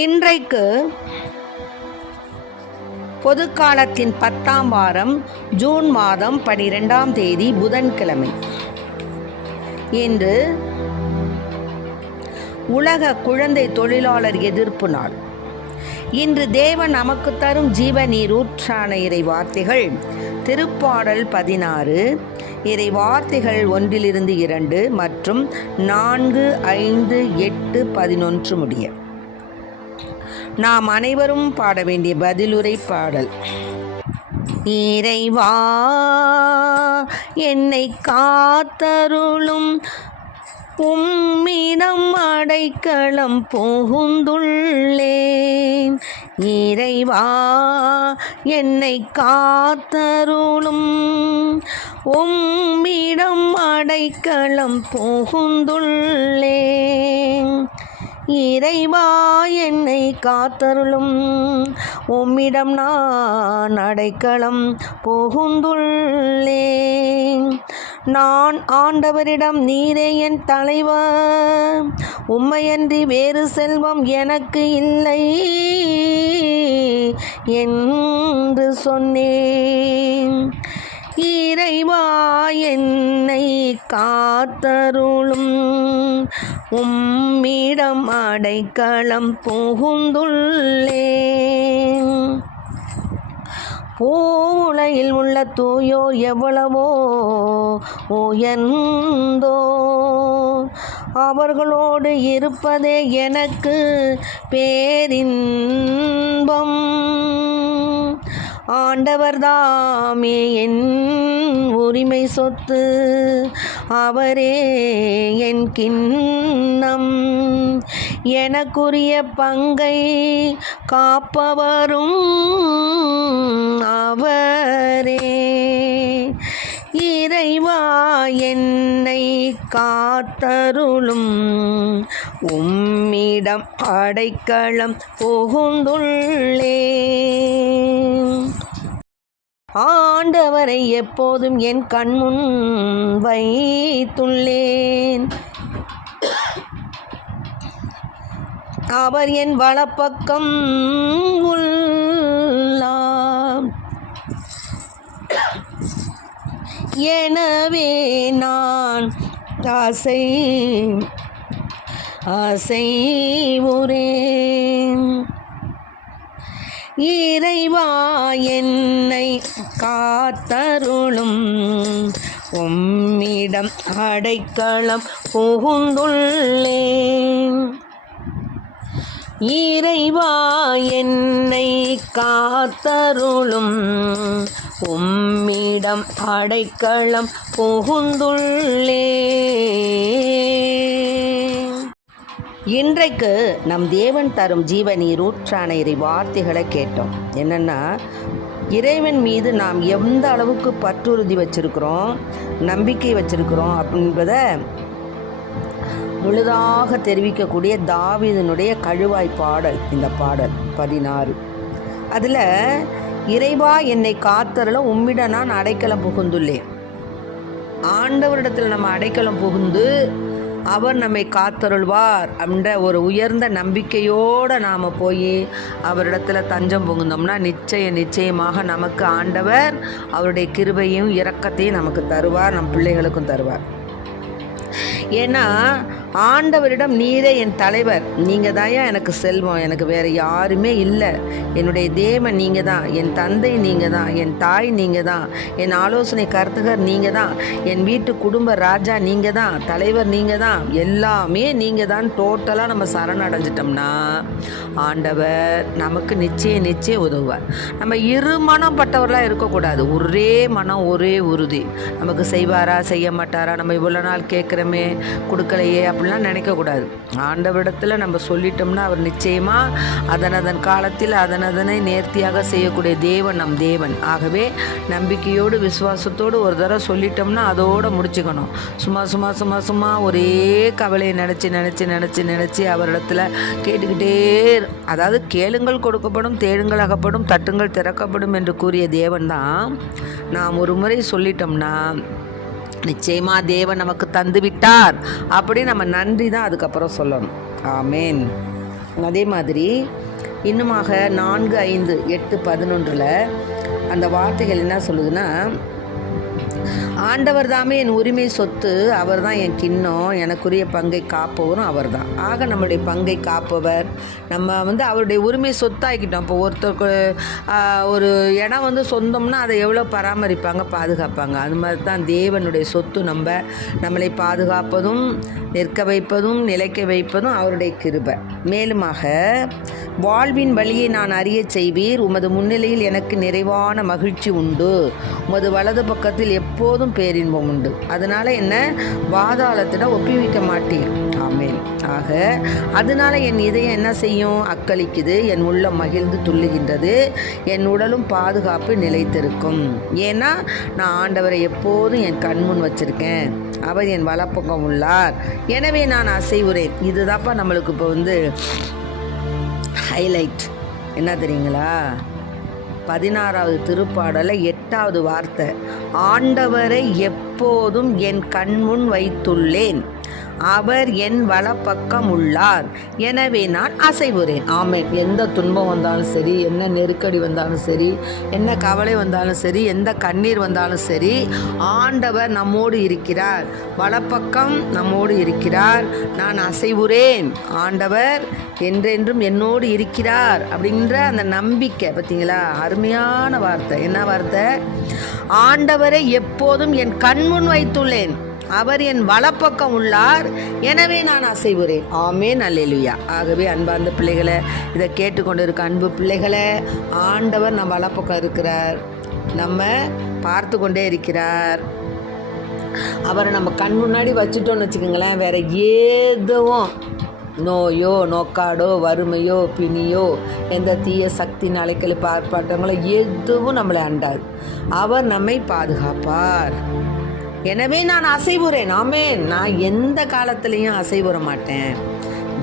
இன்றைக்கு பொதுக்காலத்தின் 10ஆம் வாரம் ஜூன் மாதம் 12ஆம் தேதி புதன்கிழமை. இன்று உலக குழந்தை தொழிலாளர் எதிர்ப்பு நாள். இன்று தேவன் நமக்கு தரும் ஜீவ நீரூற்றான இறை வார்த்தைகள் திருப்பாடல் 16, இறை வார்த்தைகள் 1-2 மற்றும் 4, 5, 8, 11 முடிய. நாம் அனைவரும் பாட வேண்டிய பதிலுரை பாடல். இறைவா என்னை காத்தருளும், உம்மிடம் அடைக்கலம் புகுந்துள்ளேன். இறைவா என்னை காத்தருளும், உம்மிடம் அடைக்கலம் புகுந்துள்ளேன். இறைவா என்னை காத்தருளும், உம்மிடம் நான் அடைக்கலம் புகுந்துள்ளேன். நான் ஆண்டவரிடம், நீரே என் தலைவர், உம்மையன்றி வேறு செல்வம் எனக்கு இல்லை என்று சொன்னேன். இறைவா என்னை காத்தருளும், உம்மிடம் அடைக்கலம் புகுந்துள்ளேன். பூவுலகில் உள்ள தூயோர் எவ்வளவோ உயர்ந்தோ, அவர்களோடு இருப்பதே எனக்கு பேரின்பம். ஆண்டவர்தாமே என் உரிமை சொத்து, அவரே என் கிண்ணம். எனக்குரிய பங்கை காப்பவரும் அவரே. இறைவா என்னை காத்தருளும், உம்மிடம் அடைக்கலம் புகுந்துள்ளேன். ஆண்டவரை எப்போதும் என் கண்முன் வைத்துள்ளேன். அவர் என் வலப்பக்கம் உள்ளார். எனவே நான் அசைவுறேன். இறைவா என்னை காத்தருளும், உம்மிடம் அடைக்கலம் புகுந்துள்ளேன். இறைவா என்னை காத்தருளும், உம்மிடம் அடைக்கலம் புகுந்துள்ளேன். இன்றைக்கு நம் தேவன் தரும் ஜீவ நீரூற்றான இறை வார்த்தைகளை கேட்டோம். என்னென்னா, இறைவன் மீது நாம் எந்த அளவுக்கு பற்றுறுதி வச்சிருக்கிறோம், நம்பிக்கை வச்சிருக்கிறோம் என்பதை முழுதாக தெரிவிக்கக்கூடிய தாவீதினுடைய கழுவாய் பாடல் இந்த பாடல் 16. அதில் இறைவா என்னை காத்தருளும், உம்மிடம் நான் அடைக்கலம் புகுந்துள்ளேன். ஆண்டவரிடத்தில் நம்ம அடைக்கலம் புகுந்து அவர் நம்மை காத்தருள்வார் அப்படின்ற ஒரு உயர்ந்த நம்பிக்கையோடு நாம் போய் அவரிடத்தில் தஞ்சம் புகுந்தோம்னா நிச்சயமாக நமக்கு ஆண்டவர் அவருடைய கிருபையும் இரக்கத்தையும் நமக்கு தருவார், நம் பிள்ளைகளுக்கும் தருவார். ஏன்னா ஆண்டவரிடம், நீரே என் தலைவர், நீங்கள் தாயா எனக்கு செல்வம், எனக்கு வேறு யாருமே இல்லை, என்னுடைய தேவன் நீங்கள் தான், என் தந்தை நீங்கள் தான், என் தாய் நீங்கள் தான், என் ஆலோசனை கருத்துகர் நீங்கள் தான், என் வீட்டு குடும்ப ராஜா நீங்கள் தான், தலைவர் நீங்கள் தான், எல்லாமே நீங்கள் தான் டோட்டலாக நம்ம சரணடைஞ்சிட்டோம்னா ஆண்டவர் நமக்கு நிச்சயம் உதவுவார். நம்ம இருமனம் பட்டவர்களாக இருக்கக்கூடாது. ஒரே மனம், ஒரே உறுதி. நமக்கு செய்வாரா செய்ய மாட்டாரா, நம்ம இவ்வளோ நாள் கேட்குறோமே கொடுக்கலையே அப்படிலாம் நினைக்கக்கூடாது. ஆண்டவரிடத்தில் நம்ம சொல்லிட்டோம்னா அவர் நிச்சயமாக அதன் காலத்தில் அதனை நேர்த்தியாக செய்யக்கூடிய தேவன் நம் தேவன். ஆகவே நம்பிக்கையோடு விசுவாசத்தோடு ஒரு தடவை சொல்லிட்டோம்னா அதோடு முடிச்சுக்கணும். சும்மா ஒரே கவலையை நினச்சி அவரிடத்தில் கேட்டுக்கிட்டே, அதாவது கேளுங்கள் கொடுக்கப்படும், தேடுங்கள் அகப்படும், தட்டுங்கள் திறக்கப்படும் என்று கூறிய தேவன் தான். நாம் ஒரு முறை சொல்லிட்டோம்னா நிச்சயமா தேவன் நமக்கு தந்து விட்டார் அப்படி நம்ம நன்றி தான் அதுக்கப்புறம் சொல்லணும். ஆமேன். அதே மாதிரி இன்னுமாக 4, 5, 8, 11 அந்த வார்த்தைகள் என்ன சொல்லுதுன்னா, ஆண்டவர் தாமே என் உரிமை சொத்து, அவர் தான் என் கிண்ணம், எனக்குரிய பங்கை காப்பவரும் அவர் தான். ஆக நம்மளுடைய பங்கை காப்பவர், நம்ம அவருடைய உரிமை சொத்தாக்கிட்டோம். இப்போ ஒருத்தருக்கு ஒரு இடம் சொந்தம்னா அதை எவ்வளோ பராமரிப்பாங்க, பாதுகாப்பாங்க. அது மாதிரி தான் தேவனுடைய சொத்து நம்மளை பாதுகாப்பதும் நிற்க வைப்பதும் நிலைக்க வைப்பதும் அவருடைய கிருபை. மேலுமாக வாழ்வின் வழியை நான் அறிய செய்வீர், உமது முன்னிலையில் எனக்கு நிறைவான மகிழ்ச்சி உண்டு, உமது வலது பக்கத்தில் எப்போதும் பேரின்பம் உண்டு. அதனால் என்ன பாதாளத்திடம் ஒப்புவிக்க மாட்டீர். ஆமென். ஆக அதனால என் இதயம் என்ன செய்யும், அக்களிக்குது, என் உள்ளம் மகிழ்ந்து துள்ளுகின்றது, என் உடலும் பாதுகாப்பு நிலைத்திருக்கும். ஏன்னா நான் ஆண்டவரை எப்போதும் என் கண்முன் வச்சிருக்கேன், அவர் என் வலப்பக்கம் உள்ளார், எனவே நான் அசைவுறேன். இதுதான்ப்பா நம்மளுக்கு இப்போ ஹைலைட். என்ன தெரியுங்களா, 16வது திருப்பாடல 8வது வார்த்தை, ஆண்டவரை எப்போதும் என் கண்முன் வைத்துள்ளேன், அவர் என் வலப்பக்கம் உள்ளார், எனவே நான் அசைவுறேன். ஆமென். எந்த துன்பம் வந்தாலும் சரி, என்ன நெருக்கடி வந்தாலும் சரி, என்ன கவலை வந்தாலும் சரி, எந்த கண்ணீர் வந்தாலும் சரி, ஆண்டவர் நம்மோடு இருக்கிறார், வலப்பக்கம் நம்மோடு இருக்கிறார், நான் அசைவுறேன், ஆண்டவர் என்றென்றும் என்னோடு இருக்கிறார் அப்படின்ற அந்த நம்பிக்கை. பார்த்தீங்களா, அருமையான வார்த்தை. என்ன வார்த்தை, ஆண்டவரை எப்போதும் என் கண்முன் வைத்துள்ளேன், அவர் என் வலப்பக்கம் உள்ளார், எனவே நான் அசைவுறேன். ஆமென். அல்லேலூயா. ஆகவே அன்பார்ந்த பிள்ளைகளை, இதை கேட்டுக்கொண்டு இருக்க அன்பு பிள்ளைகளை, ஆண்டவர் நம்ம வலப்பக்கம் இருக்கிறார், நம்ம பார்த்து கொண்டே இருக்கிறார். அவரை நம்ம கண் முன்னாடி வச்சுட்டோன்னு வச்சுக்கோங்களேன், வேற எதுவும் நோயோ நோக்காடோ வறுமையோ பிணியோ எந்த தீய சக்தி அலைக்கழி பார்ப்பாட்டங்களோ எதுவும் நம்மளை அண்டாது. அவர் நம்மை பாதுகாப்பார், எனவே நான் அசைவுறேன். ஆமென். நான் எந்த காலத்திலையும் அசைவுற மாட்டேன்,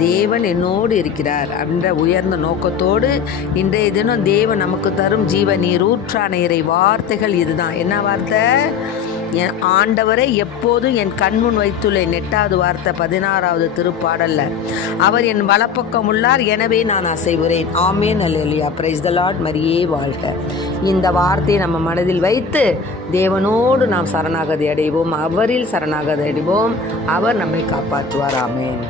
தேவன் என்னோடு இருக்கிறார் அப்படின்ற உயர்ந்த நோக்கத்தோடு இன்றைய தினம் தேவன் நமக்கு தரும் ஜீவ நீர் ஊற்றான இறை வார்த்தைகள் இதுதான். என்ன வார்த்தை, என் ஆண்டவரை எப்போதும் என் கண்முன் வைத்துள்ளேன். 8வது வார்த்தை 16வது திருப்பாடல்ல, அவர் என் வலப்பக்கம் உள்ளார், எனவே நான் அசைவுறேன். ஆமென். அல்லேலூயா. Praise the Lord. மரியே வாழ்க. இந்த வார்த்தையை நம்ம மனதில் வைத்து தேவனோடு நாம் சரணாகதி அடைவோம், அவரில் சரணாகதி அடைவோம், அவர் நம்மை காப்பாற்றுவார். ஆமென்.